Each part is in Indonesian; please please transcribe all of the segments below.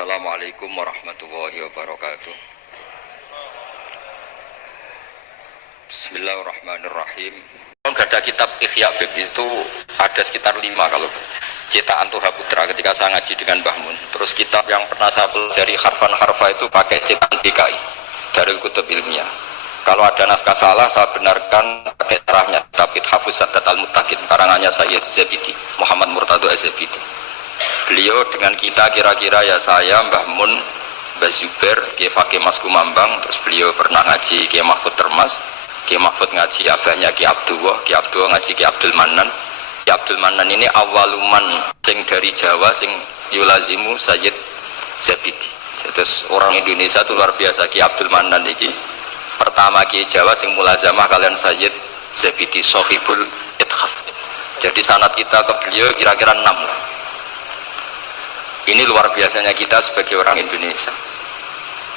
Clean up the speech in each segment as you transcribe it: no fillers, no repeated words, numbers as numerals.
Assalamualaikum warahmatullahi wabarakatuh. Bismillahirrahmanirrahim. Kalau ada kitab Ihya Bib itu ada sekitar 5 kalau cetakan Tuha Putra ketika saya ngaji dengan Mbah Mun. Terus kitab yang pernah saya pelajari harfan harfa itu pakai cetakan BKI dari Kutub Ilmiah. Kalau ada naskah salah saya benarkan pakai caranya Kitab Hafuz Sadat Al-Muttaqin karangannya Sayyid Zabidi Muhammad Murtado Az-Zabidi. Beliau dengan kita kira-kira ya saya, Mbah Mun, Mbah Zubair, Kiai Fakih Mas Kumambang, terus beliau pernah ngaji Kiai Mahfud Termas, Kiai Mahfud ngaji abahnya Kiai Abdullah ngaji Kiai Abdul Manan. Kiai Abdul Manan ini awaluman sing dari Jawa sing yulazimu Sayyid Zabidi. Terus orang Indonesia itu luar biasa. Kiai Abdul Manan ini pertama Kiai Jawa sing mulazamah kalian Sayyid Zabidi Sohibul Ithaf. Jadi sanad kita ke beliau kira-kira 6 lah. Ini luar biasanya kita sebagai orang Indonesia.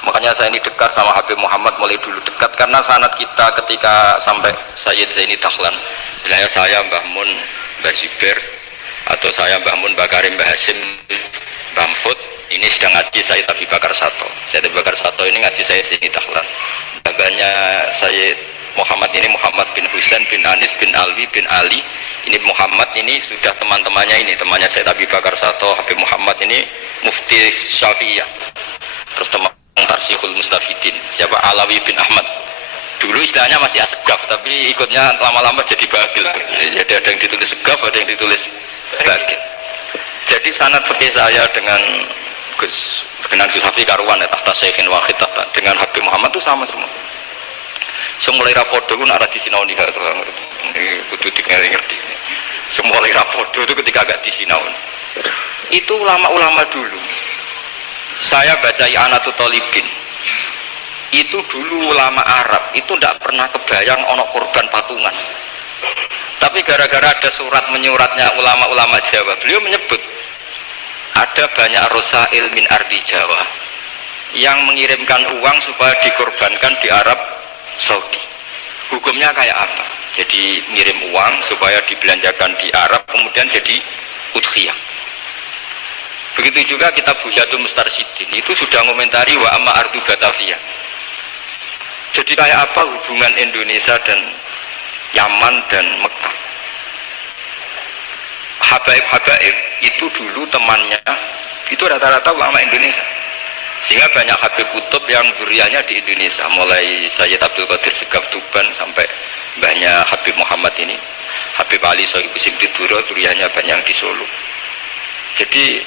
Makanya saya ini dekat sama Habib Muhammad mulai dulu dekat karena sanad kita ketika sampai Sayyid Zaini Dahlan, misalnya saya Mbah Mun, Mbah Zubair, atau saya Mbah Mun, Mbah Karim, Mbah Hasim, Mbah Mahfud, ini sedang ngaji Sayyid Abi Bakar Sato. Sayyid Abi Bakar Sato ini ngaji Sayyid Zaini Dahlan. Babanya Sayyid Muhammad ini Muhammad bin Husain bin Anis bin Alwi bin Ali. Ini Muhammad ini sudah teman-temannya ini, temannya Sayyid Abi Bakar Sato, Habib Muhammad ini Mufti Syafi'iyah. Terus teman Tarsihul Mustafidin, siapa Alawi bin Ahmad. Dulu istilahnya masih Asgaf, tapi ikutnya lama-lama jadi Bagil. Jadi ada yang ditulis Segaf, ada yang ditulis Bagil. Jadi sanad fikih saya dengan Gus Hafi karuan ya, tahta Syekhin Wahid tahta dengan Habib Muhammad itu sama semua. Semulai rapodo pun arah disinauni kalau ini kudu ngerti. Semulai rapodo itu ketika agak disinaun. Itu ulama-ulama dulu. Saya baca I'anatul Thalibin. Itu dulu ulama Arab itu tidak pernah kebayang ono korban patungan. Tapi gara-gara ada surat menyuratnya ulama-ulama Jawa, beliau menyebut ada banyak rosail min ardi Jawa yang mengirimkan uang supaya dikorbankan di Arab Saudi. Hukumnya kayak apa? Jadi ngirim uang supaya dibelanjakan di Arab kemudian jadi udhiyah. Begitu juga kitab Buhyatul Mustarsyidin itu sudah komentari wa amma ardu Batavia. Jadi kayak apa hubungan Indonesia dan Yaman dan Mekah. Habaib-habaib itu dulu temannya itu rata-rata ulama Indonesia. Sehingga banyak Habib Kutub yang zuriyahnya di Indonesia, mulai Sayyid Abdul Qadir Segaf Tuban sampai banyak Habib Muhammad ini, Habib Ali Sohib Simtiduro, zuriyahnya banyak di Solo. Jadi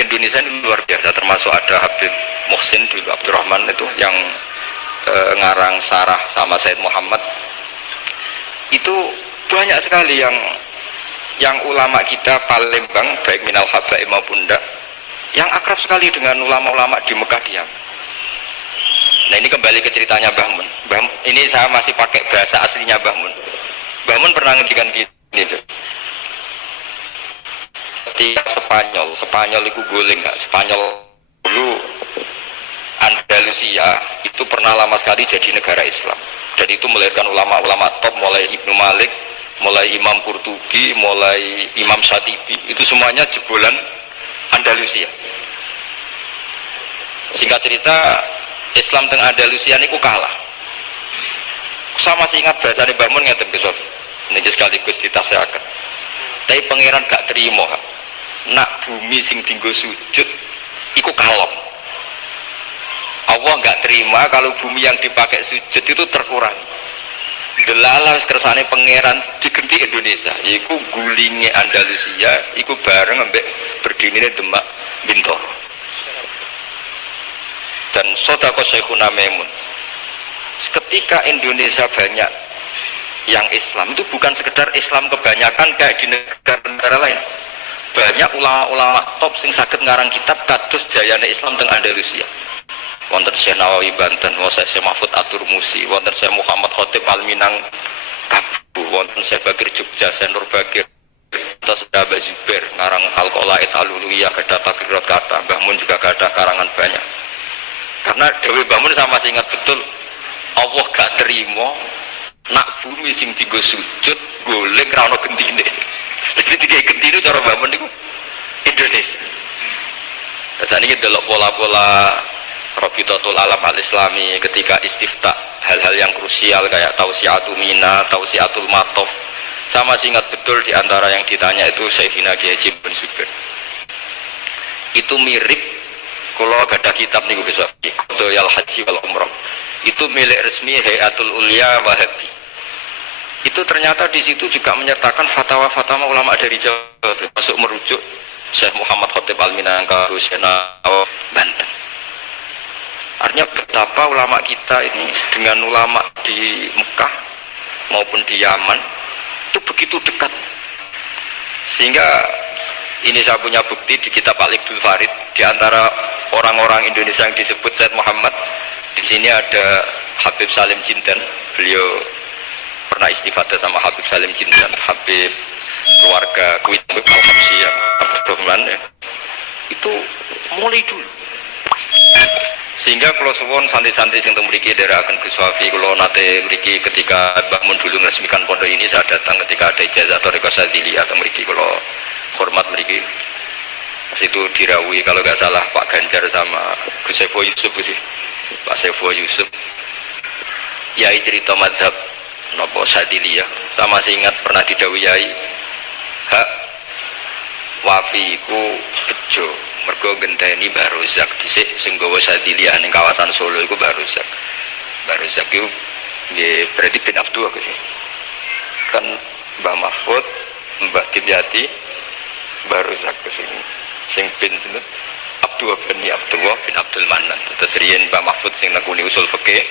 Indonesia ini luar biasa, termasuk ada Habib Muhsin dulu Abdurrahman itu yang ngarang sarah sama Sayyid Muhammad. Itu banyak sekali yang ulama kita Palembang baik minal habaib maupun enggak yang akrab sekali dengan ulama-ulama di Mekah diam. Nah ini kembali ke ceritanya Mbah Mun. Ini saya masih pakai bahasa aslinya Mbah Mun. Mbah Mun pernah ngendikan gini, ketika Spanyol itu guling nggak? Spanyol dulu Andalusia itu pernah lama sekali jadi negara Islam dan itu melahirkan ulama-ulama top mulai Ibnu Malik, mulai Imam Qurtubi, mulai Imam Syatibi, itu semuanya jebolan Andalusia. Singkat cerita Islam teng Andalusia niku kalah. Saya masih ingat bahasane Mbah Mun ngeten Gus Sofi. Niki sekaligus ditasehaken. Tapi pangeran gak terima. Nak bumi sing dinggo sujud iku kalong. Allah gak terima kalau bumi yang dipakai sujud itu terkurang. Delala wis kersane pangeran digenti Indonesia. Iku gulinge Andalusia iku bareng ambek berdinine Demak Bintoro. Dan Sodako Syekhuna Maimun, ketika Indonesia banyak yang Islam itu bukan sekedar Islam kebanyakan kayak di negara-negara lain. Banyak ulama-ulama top sing saged ngarang kitab kados jayane Islam teng Andalusia. Wonten Syekh Nawawi Banten, wonten Syekh Mahfud Atur Musi, wonten Syekh Muhammad Khotib Al-Minang Kabu, wonten Syekh Bakir Jogja, Syekh Nur Bakir, terus ada Mbah Zubair ngarang Al-Qolaid Al-Uluyah, ada Takrirat kata, Mbah Mun juga ada karangan banyak. Karena Dewi Mbah Mun saya masih ingat betul, Allah gak terima nak bumi sing dienggo sujud golek ra ono gentine. Jadi tiga gentine cara Mbah Mun niku Indonesia. Saat ini delok pola-pola Rabitatul Alam Al-Islami ketika istifta hal-hal yang krusial kayak tausiatul mina, tausiatul matof. Saya masih ingat betul diantara yang ditanya itu Syekhina Kiai Haji bin Zubair. Itu mirip kalau ada kitab nih Gus Wafi, Qadayal Haji wal Umrah. Itu milik resmi Hayatul Ulya Wahabi. Itu ternyata di situ juga menyertakan fatwa-fatwa ulama dari Jawa, termasuk merujuk Syekh Muhammad Khatib Al-Minangkabau, Syekh Nawawi Banten. Artinya betapa ulama kita ini dengan ulama di Mekah maupun di Yaman itu begitu dekat, sehingga ini saya punya bukti di kitab Al-Iqdul Farid. Di antara orang-orang Indonesia yang disebut Said Muhammad, di sini ada Habib Salim Jinten. Beliau pernah istifadah sama Habib Salim Jinten, Habib keluarga Kuwait Al-Habsiyah Abdurrahman ya. Itu mulai dulu, sehingga kalau suwon santri-santri yang memiliki daerah akan Gus Wafi, kalau nate memiliki ketika Mbah Mun dulu meresmikan pondok ini, saya datang ketika ada ijazah atau rekosal dili atau memiliki, kalau hormat memiliki itu dirawi kalau nggak salah Pak Ganjar sama Gus Saiful Yusuf sih, Pak Saiful Yusuf Yai cerita madhab nopo sadili ya. Saya masih ingat pernah didhawuhi Yai, hak Wafi ku bejo mergo genteni Mbah Rozak dhisik sing gawa sadiliyah ning kawasan Solo iku Mbah Rozak. Mbah Rozak iku nggih berarti bin Abdul aku sih. Kan Mbah Mahfud, Mbah Dimyati, Mbah Rozak kesini. Sing bin sinten? Abdul bin Abdullah bin Abdul Manan. Terus riyen Mbah Mahfud sing nekuni usul fikih.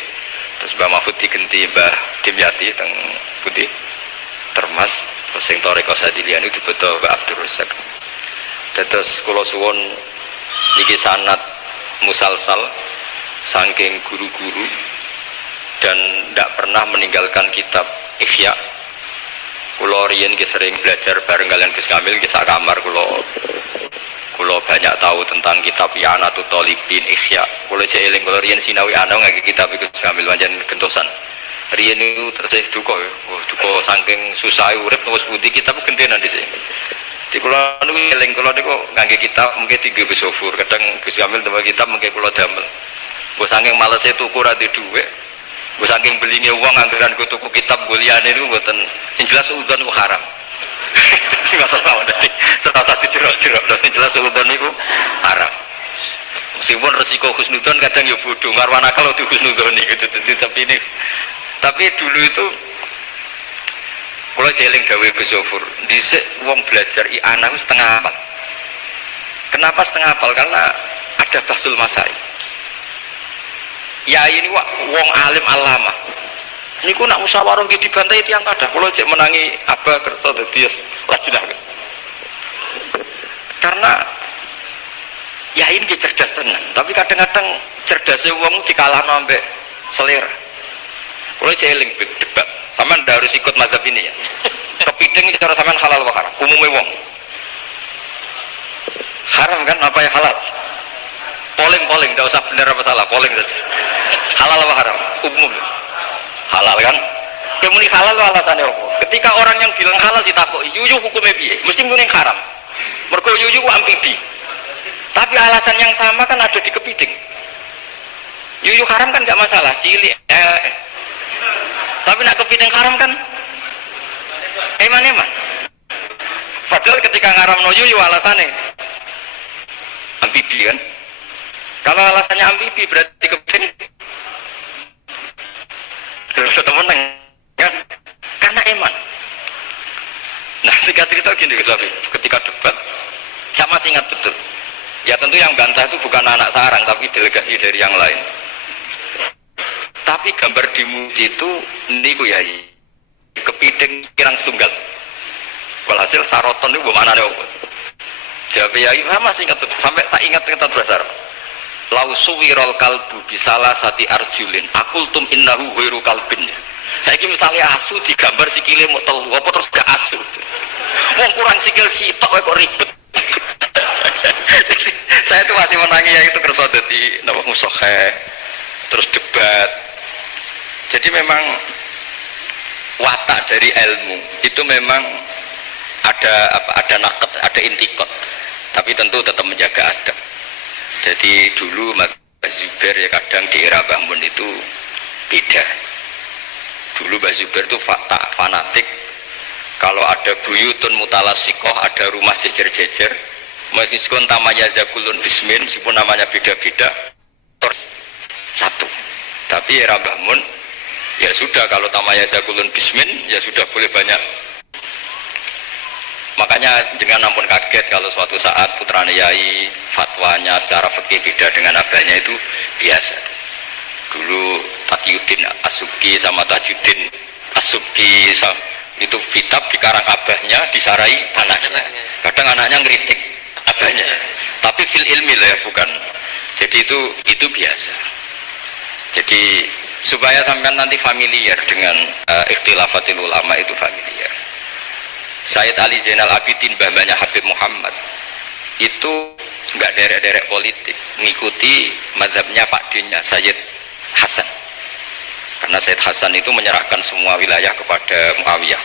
Terus Mbah Mahfud digenti Mbah Dimyati teng Putih Termas. Terus sing toreko sadiliyah itu betul Mbah Abdul Rozak. Terus kula suwun niki sanad musalsal saking guru-guru dan tidak pernah meninggalkan kitab Ihya. Kula riyen nggih sering belajar bareng kalian Gus Kamil nggih sak kamar kula banyak tahu tentang kitab I'anatul Thalibin Ihya. Kula jek eling kula riyen sinau ana ngangge kitab Gus Kamil pancen gentosan. Riyen niku terus duka ya. Duka saking susah urip wis pundi kitab gentenan dhisik. Di kula niku eling kula niku ngangge kitab mungkin tiga besofur, kadang Gus Kamil tambah kitab mungkin kula damel. Mbok saking malese tuku ra dhuwit. Mbok saking belinge wong anggaran ku tuku kitab goliyane niku mboten sing jelas udzon niku haram. Sing ngoten mawon dadi serasa dijerok-jerok sing jelas udzon niku haram. Meskipun resiko husnudzon kadang ya bodoh, ngarwan akal di husnudzon gitu. Tapi dulu itu kalau jeling dawe Gus Zofur, dhisik wong belajar i'anah setengah hafal. Kenapa setengah hafal? Karena ada bahsul masai. Ya ini wong alim alama. Niku nak musyawarah nggih dibantai tiyang kathah. Kula jek menangi Abah kersa dadi lajeng Gus. Karena ya ini cerdas tenan, tapi kadang-kadang cerdasnya wong dikalahno ambek selera. Kula jeling debat. Sampean ndak harus ikut mazhab ini ya. Kepiting cara sampean halal apa haram? Umumnya wong. Haram kan apa yang halal? Polling, ndak usah benar apa salah, polling saja. Halal apa haram? Umum. Halal kan? Kemudian halal alasannya apa? Ketika orang yang bilang halal ditakoki, yuyu hukumnya piye? Mesti muni haram. Mergo yuyu ku amfibi. Tapi alasan yang sama kan ada di kepiting. Yuyu haram kan enggak masalah, cilik tapi nak kepiting haram kan eman-eman. Padahal ketika ngaram no yuyu alasannya amfibi kan. Kalau alasannya amfibi berarti kepiting tetap menang kan, karena eman. Nah singkat cerita gini Gus Wafi, ketika debat saya masih ingat betul ya, tentu yang bantah itu bukan anak sarang tapi delegasi dari yang lain. Tapi gambar di muti itu niku ya kepiting kirang setunggal. Walhasil saroton itu mana nih? Jawab ya, masih ingat sampai tak ingat kata bahasa Arab. Lau suwirol kalbu bisalah sati arjulin akultum innahu ghairu kalbin. Saya ini misalnya asu digambar sikile mau telu, apa terus gak asu? Wong kurang sikil sitok kok ribet. Saya itu masih menangi yang itu kerso dadi napa musohe terus debat. Jadi memang watak dari ilmu itu memang ada naket, ada intikot, tapi tentu tetap menjaga adab. Jadi dulu Mbah Zubair ya kadang di era Mbah Mun itu beda. Dulu Mbah Zubair itu fanatik. Kalau ada buyutun mutalasikoh, ada rumah jejer-jejer, meskipun namanya Zakulun Bismin, meskipun namanya beda-beda, satu. Tapi era Mbah Mun, ya sudah, kalau namanya Zakulun Bismin, ya sudah boleh banyak. Makanya jangan ampun kaget kalau suatu saat putrane Yai fatwanya secara fikih beda dengan abahnya, itu biasa. Dulu Taqiyuddin As-Subki sama Tajuddin As-Subki itu kitab dikarang abahnya, disarai anaknya. Kadang anaknya ngeritik abahnya, tapi fil ilmi lah ya, bukan. Jadi itu biasa. Jadi supaya sampai nanti familiar dengan ikhtilafatil ulama, itu familiar. Sayyid Ali Zainal Abidin, mbahnya Habib Muhammad, itu nggak derek-derek politik, mengikuti mazhabnya Pak Dinya Sayyid Hasan. Karena Sayyid Hasan itu menyerahkan semua wilayah kepada Muawiyah.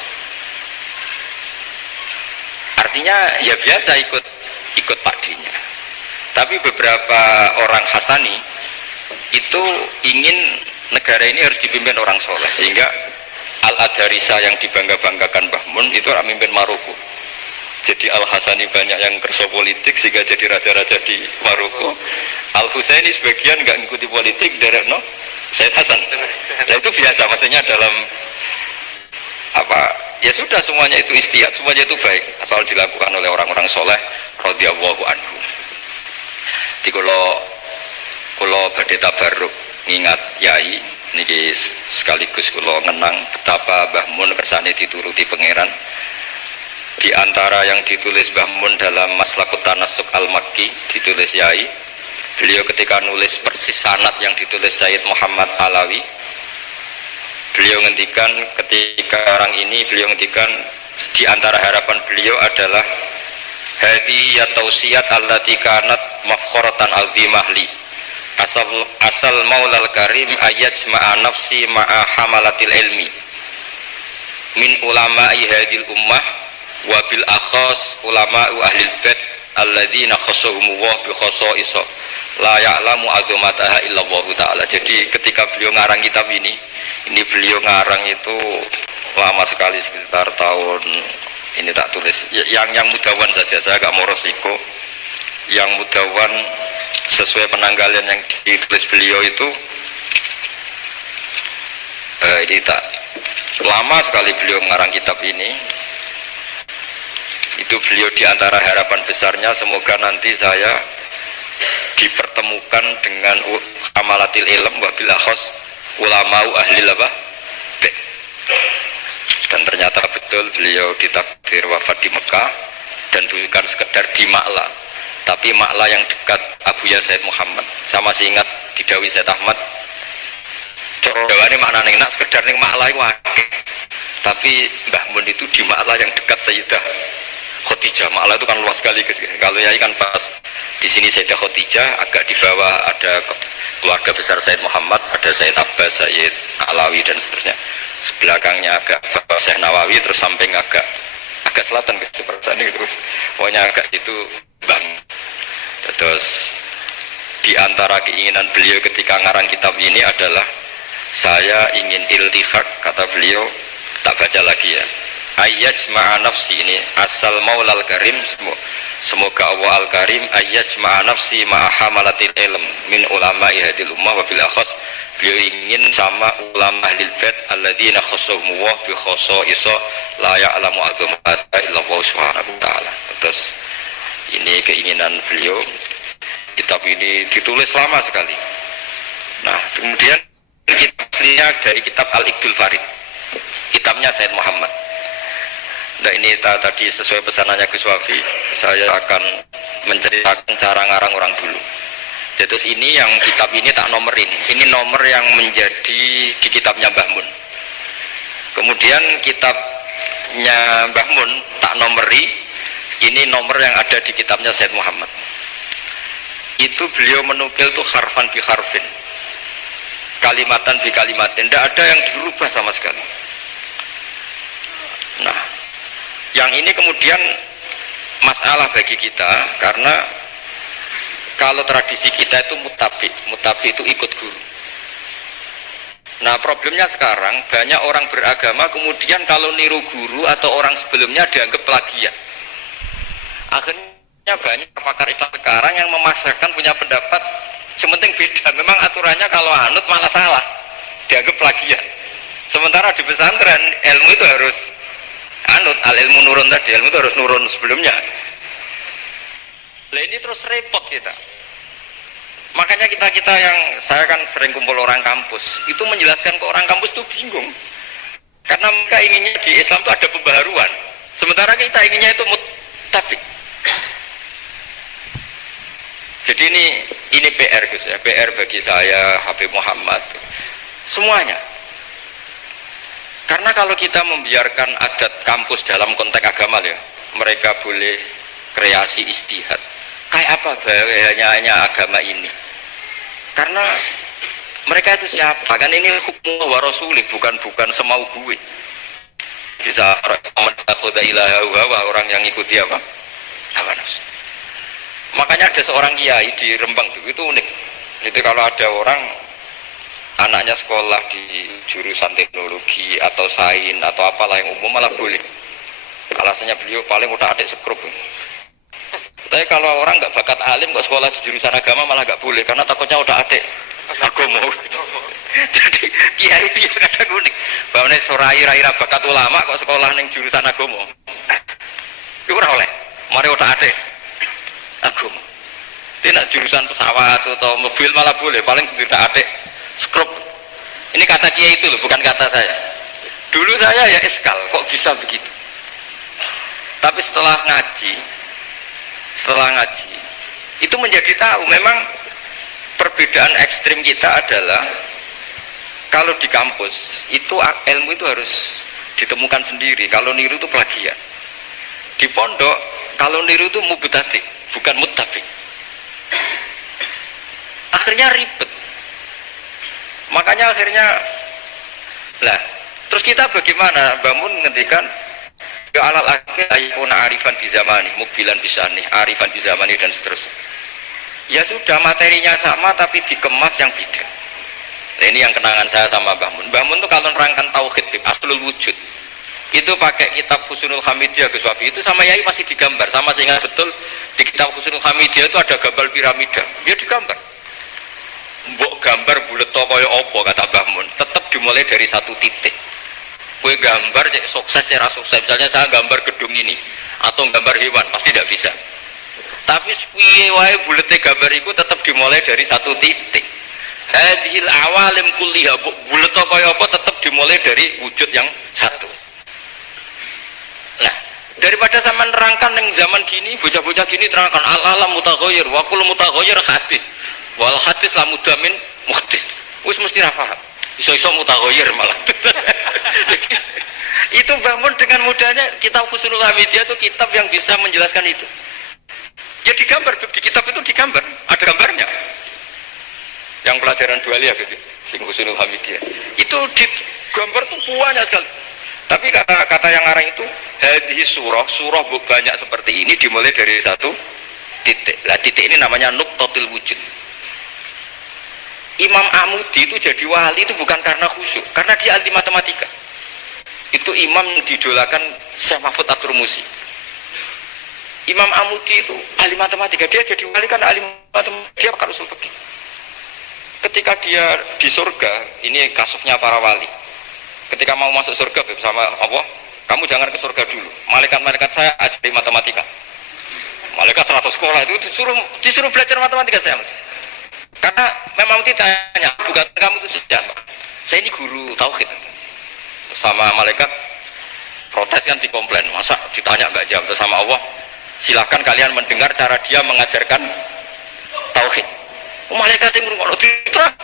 Artinya ya biasa ikut Pak Dinya. Tapi beberapa orang Hasani itu ingin negara ini harus dipimpin orang soleh, sehingga Al-Adarisa yang dibangga-banggakan Mbah Mun itu orang mimpin Maroko. Jadi Al-Hasani banyak yang kerso politik sehingga jadi raja-raja di Maroko. Al-Husaini sebagian nggak ngikuti politik, derek no Sayyid Hasan. Nah itu biasa, maksudnya dalam apa, ya sudah, semuanya itu istihad, semuanya itu baik asal dilakukan oleh orang-orang soleh radhiyallahu anhum. Di kulo badhe tabarruk ngingat Yai niki, sekaligus kulo ngenang betapa Mbah Mun kersane dituruti pangeran. Di antara yang ditulis Mbah Mun dalam Maslakut Tanassuk Al-Makki, ditulis Yai, beliau ketika nulis persis sanad yang ditulis Sayyid Muhammad Alawi, beliau ngendikan ketika orang ini, beliau ngendikan di antara harapan beliau adalah hadhihi ya tausiyat allati kanat mafkhoratan azimah li asal maulal karim ayajma'a nafsi ma'a hamalatil ilmi min ulama'i hadhil ummah wa bil akhas ulama'u ahlil bait alladzina khassahumullah bi khassa'isa la ya'lamu azamataha illallah ta'ala. Jadi ketika beliau ngarang kitab ini beliau ngarang itu lama sekali, sekitar tahun ini tak tulis yang mudawan saja, saya agak mau resiko yang mudawan sesuai penanggalan yang ditulis beliau itu ini tak lama sekali beliau mengarang kitab ini. Itu beliau diantara harapan besarnya, semoga nanti saya dipertemukan dengan amalatil ilm wabil akhos ulama'u ahlil apa. Dan ternyata betul beliau ditakdir wafat di Mekah, dan bukan sekedar di Ma'la, tapi Ma'la yang dekat Abuya Sayyid Muhammad. Sama masih ingat didawi Sayyid Ahmad, Jawane maknane nak sekedar ning Ma'la iku akeh, tapi Mbah Mun itu di Ma'la yang dekat Sayyidah Khadijah. Ma'la itu kan luas sekali guys. Kalau Yai kan pas di sini Sayyidah Khadijah, agak di bawah ada keluarga besar Sayyid Muhammad, ada Sayyid Abbas, Sayyid Alawi dan seterusnya. Sebelakangnya agak bawah Syekh Nawawi, terus samping agak selatan ke seperti terus. Pokoknya agak itu Bang. Terus di antara keinginan beliau ketika ngarang kitab ini adalah saya ingin iltihaq, kata beliau, tak baca lagi ya. Ayyajma'a nafsi, ini asal maulal karim, semoga Allah al-karim ayyajma'a nafsi ma'a hamalatil ilm min ulama'i hadil ummah wabil akhas. Beliau ingin sama ulama ahlil bait alladzina khassahumullah bi khassa'isa la ya'lamu azamata illallah subhanahu wa ta'ala. Terus ini keinginan beliau, kitab ini ditulis lama sekali. Nah kemudian kitab aslinya dari kitab Al-Iqdul Farid, kitabnya Sayyid Muhammad. Nah ini tadi sesuai pesanannya Gus Wafi, saya akan menceritakan cara ngarang orang dulu. Terus ini yang kitab ini tak nomerin, ini nomor yang menjadi di kitabnya Mbah Mun. Kemudian kitabnya Mbah Mun tak nomeri, ini nomor yang ada di kitabnya Sayyid Muhammad. Itu beliau menukil tuh harfan bi harfin, kalimatan bi kalimatin, tidak ada yang dirubah sama sekali. Nah yang ini kemudian masalah bagi kita, karena Kalau tradisi kita itu mutabi, mutabi itu ikut guru. Nah problemnya sekarang banyak orang beragama kemudian kalau niru guru atau orang sebelumnya dianggap plagiat. Akhirnya banyak pakar Islam sekarang yang memaksakan punya pendapat sementing beda. Memang aturannya kalau anut malah salah, dianggap plagiat. Sementara di pesantren ilmu itu harus anut, al ilmu nurun tadi, ilmu itu harus nurun sebelumnya. Nah ini terus repot kita. Makanya kita yang saya kan sering kumpul orang kampus, itu menjelaskan ke orang kampus itu bingung. Karena mereka inginnya di Islam itu ada pembaharuan, sementara kita inginnya itu mutabi. Jadi ini PR Gus ya, PR bagi saya, Habib Muhammad, semuanya. Karena kalau kita membiarkan adat kampus dalam konteks agama ya, mereka boleh kreasi istihad. Kayak apa bahayanya agama ini? Karena mereka itu siapa? Kan ini hukum wa rasuli, bukan semau gue. Bisa orang yang ikuti apa? Hawa nafsu. Makanya ada seorang kiai di Rembang itu unik. Itu kalau ada orang anaknya sekolah di jurusan teknologi atau sains atau apalah yang umum malah boleh. Alasannya beliau paling udah adik sekrup. Tapi kalau orang nggak bakat alim kok sekolah di jurusan agama malah nggak boleh karena takutnya udah adik agama. Jadi kiai itu yang kadang unik. Bahwa ira bakat ulama kok sekolah neng jurusan agama. Itu ora oleh. Mari udah adik agama. Tidak jurusan pesawat atau mobil malah boleh. Paling tidak adik skrup. Ini kata kiai itu loh, bukan kata saya. Dulu saya ya eskal, kok bisa begitu. Tapi setelah ngaji itu menjadi tahu memang perbedaan ekstrim kita adalah kalau di kampus itu ilmu itu harus ditemukan sendiri, kalau niru itu plagiat. Di pondok kalau niru itu mubtadi bukan muttabi. Akhirnya ribet, makanya akhirnya lah terus kita bagaimana bangun ngendikan ya alal akhir ayakuna arifan di zamani mukbilan bisani arifan di zamani dan seterusnya. Ya sudah materinya sama tapi dikemas yang beda. Nah, ini yang kenangan saya sama Mbah Mun. Mbah Mun tuh kalau nerangkan tauhid aslul wujud itu pakai kitab Husnul Hamidiyah Gus Wafi itu sama Yai masih digambar, sama saya ingat betul di kitab Husnul Hamidiyah itu ada gambar piramida, ya digambar. Mbok gambar bulet to kaya apa kata Mbah Mun, tetap dimulai dari satu titik. Kue gambar sukses ya sukses, misalnya saya gambar gedung ini atau gambar hewan pasti tidak bisa. Tapi piye wae bulete gambar itu tetap dimulai dari satu titik. Hadhil awalim kulliha bulet to kaya apa tetap dimulai dari wujud yang satu. Nah, daripada sama nerangkan yang zaman gini, bocah-bocah gini terangkan al-alam mutaghayyir wa kullu mutaghayyir hadis. Wal hadis la mudamin muhdis. Wis mesti ra paham. Iso-iso mutaghayyir malah. Itu bangun dengan mudahnya kitab Husnul Hamidiyah itu kitab yang bisa menjelaskan itu. Ya digambar di kitab itu digambar, ada gambarnya. Yang pelajaran dualia gitu, sing Husnul Hamidiyah. Itu digambar tuh banyak sekali. Tapi kata yang ngarang itu hadis surah banyak seperti ini dimulai dari satu titik. Lah titik ini namanya nuqtatul wujud. Imam Amudi itu jadi wali itu bukan karena khusyuk, karena dia ahli matematika. Itu imam yang didolakan Syekh Mahfud At-Turmusi. Imam Amudi itu ahli matematika, dia jadi wali kan ahli matematika, dia pakar usul fikih. Ketika dia di surga, ini kasusnya para wali. Ketika mau masuk surga bersama Allah, kamu jangan ke surga dulu. Malaikat-malaikat saya ajari matematika. Malaikat teratur sekolah itu disuruh belajar matematika saya. Karena memang ditanya, bukan kamu itu siapa? Saya ini guru tauhid. Sama malaikat protes kan dikomplain, masa ditanya nggak jawab. Sama Allah, silahkan kalian mendengar cara dia mengajarkan tauhid. Malaikat yang ngurung diterang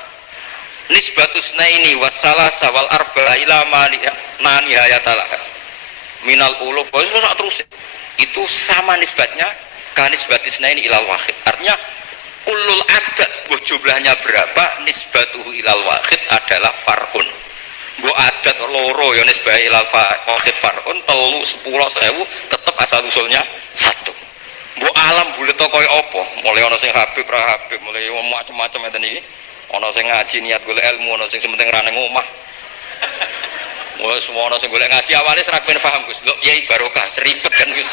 nisbatus naini wassalasa wal arba ila nani hayatalah minal uluf terus itu sama nisbatnya kanisbatis naini ilal wahid. Artinya kulul adat jumlahnya berapa nisbatuhu ilal wahid adalah far'un. Go adat loro ya nisbah ilal wahid far'un telu 10.000 tetap asal usulnya satu. mbok alam bulet koyo apa mulai ana sing Habib ra Habib mulai macam-macam ngeten iki ana sing ngaji niat golek ilmu ana sing penting ra ning omah wes ana sing golek ngaji awale ora pengen paham Gus lho kiai barokah seribet kan Gus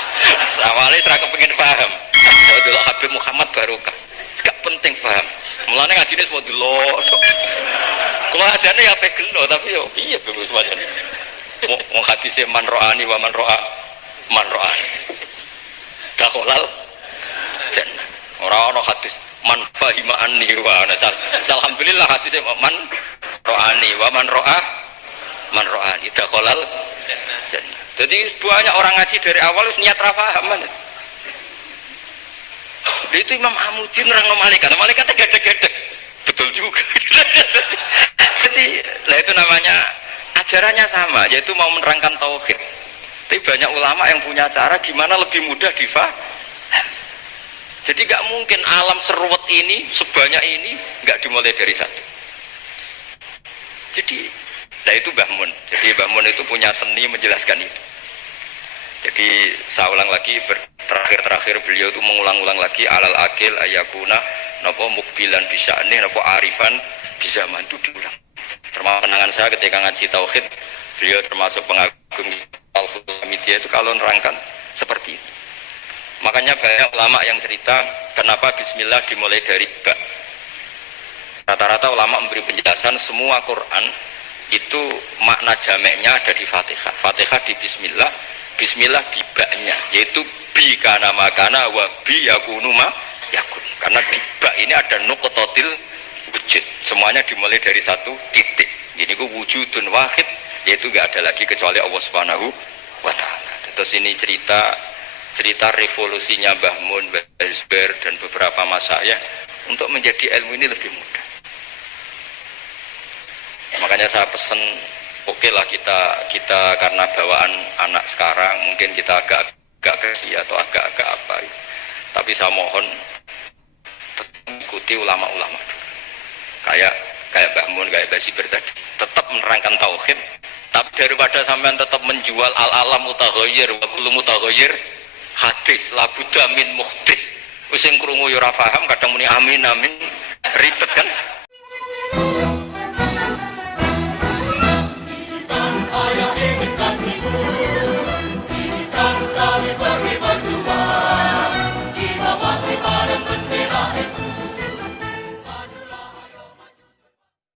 awale ora pengen paham kok delok Habib Muhammad barokah gak penting paham mulane ngajine semua delok kalau ajane ya pe gelo tapi yo piye Gus wajan wong hadise man roani wa man roani dakhalal jannah ora ana hadis man fahima anni wa ana alhamdulillah hadise man roani wa man roani dakhalal jannah. Jadi banyak orang ngaji dari awal wis niat ra paham. Itu Imam Amuddin nerangno malaikatnya gedek-gedek. Betul juga. Jadi lah itu namanya ajarannya sama, yaitu mau menerangkan tauhid. Tapi banyak ulama yang punya cara gimana lebih mudah difaham. Jadi nggak mungkin alam seruwet ini sebanyak ini nggak dimulai dari satu. Jadi, nah itu Mbah Mun. Jadi Mbah Mun itu punya seni menjelaskan itu. Jadi saya ulang lagi terakhir beliau itu mengulang-ulang lagi alal akil ayakuna napa mukbilan bisa nih napa arifan bisa mantu diulang. Termasuk kenangan saya ketika ngaji tauhid, beliau termasuk pengagum Al-Hamidiyah itu kalau nerangkan seperti itu. Makanya banyak ulama yang cerita kenapa bismillah dimulai dari ba. Rata-rata ulama memberi penjelasan semua Quran itu makna jameknya ada di Fatihah. Fatihah di bismillah, bismillah di ba-nya, yaitu bi kana makana wa bi yakunu ma yakun. Karena di ba ini ada nuqtatil wujud. Semuanya dimulai dari satu titik. Jadi itu wujudun wahid, yaitu enggak ada lagi kecuali Allah Subhanahu wa taala. Terus ini cerita revolusinya Mbah Mun, Mbah Zubair dan beberapa masyayikh untuk menjadi ilmu ini lebih mudah. Makanya saya pesen oke lah kita karena bawaan anak sekarang mungkin kita agak kasih atau agak apa gitu. Tapi saya mohon ikuti ulama-ulama dulu. Kayak Mbah Mun, kayak Mbah Zubair tadi tetap menerangkan tauhid, tapi daripada sampean tetap menjual al-alam mutaghayyir wa kullu mutaghayyir hadis la budda min muhdis wis sing krungu yo ora paham kadang muni amin ribet kan.